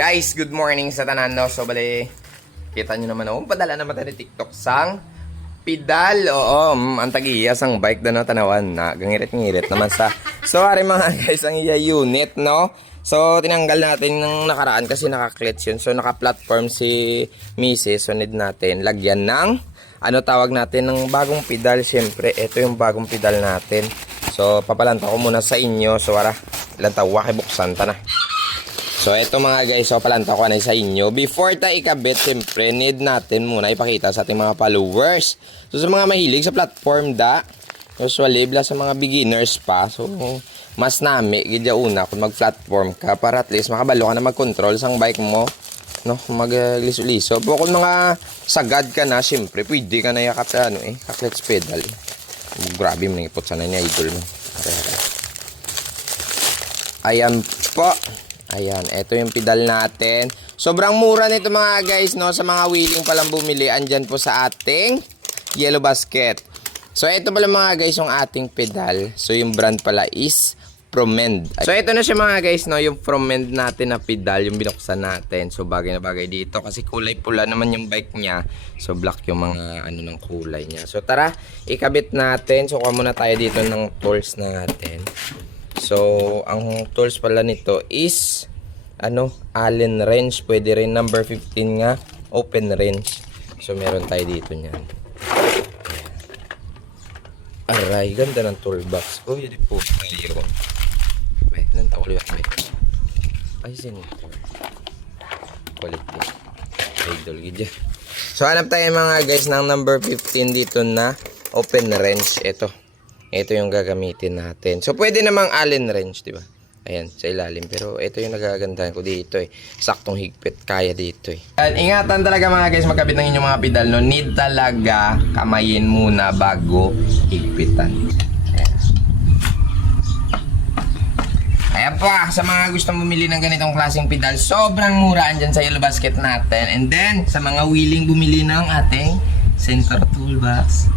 Guys, good morning sa tanan, no? So, bali, kita nyo naman, oh, padala naman tayo ni TikTok sang pedal. Oo, ang tag-iya sang bike na, no? Tanawan na, gangirit-ngirit naman sa. So, ari mga guys, ang iya unit, no? So, tinanggal natin ng nakaraan kasi naka-clutch yun. So, naka-platform si Mrs. So, need natin lagyan ng, ano tawag natin, ng bagong pedal. Siyempre, ito yung bagong pedal natin. So, papalanta ko muna sa inyo. So, ara, ilang tawa, buksan ta na. So, eto mga guys, so palanta ko na sa inyo. Before tayo ikabit, siyempre, need natin muna ipakita sa ating mga followers. So, sa mga mahilig sa platform usually, sa mga beginners pa, so, mas nami, gidya una, kung mag-platform ka, para at least makabalo ka na mag-control sang bike mo, no, mag-liso-liso. Pero kung mga sagad ka na, siyempre, pwede ka na yakap, ka-clutch pedal. Grabe mo nang ipot sana niya, idol mo. Ayan po. Ayan, ito yung pedal natin. Sobrang mura nito mga guys, no? Sa mga willing palang bumili, andyan po sa ating Yellow Basket. So, ito pala mga guys yung ating pedal. So, yung brand pala is Promend. So, ito na siya mga guys, no? Yung Promend natin na pedal, yung binuksan natin. So, bagay na bagay dito kasi kulay pula naman yung bike niya. So, black yung mga ng kulay niya. So, tara, ikabit natin. So, kuha muna tayo dito ng tools natin. So, ang tools pala nito is Allen wrench. Pwede rin number 15 nga, open wrench. So, meron tayo dito niyan. Aray, ganda ng toolbox. Oh, yun po tayo. Ay, nantaw ulit. Ay, sinito. Quality. Idol, gidya. So, hanap tayo mga guys ng number 15 dito na open wrench. Ito yung gagamitin natin. So, pwede namang Allen wrench, di ba? Ayan, sa ilalim. Pero ito yung nagagandahan ko dito Saktong higpit, kaya dito Ingatan talaga mga guys, magkabit ng inyong mga pedal, no? Need talaga kamayin muna bago higpitan. Ayan po, sa mga gustong bumili ng ganitong klaseng pedal, sobrang mura andyan sa Yellow Basket natin. And then, sa mga willing bumili ng ating center toolbox,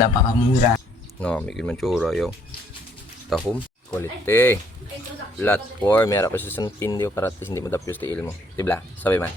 napakamura. No, may mansura yo. Tahom, quality. Platform, meron pa sa tindi para at least hindi mo dapyos ti ilmo. Dibla, sabi man.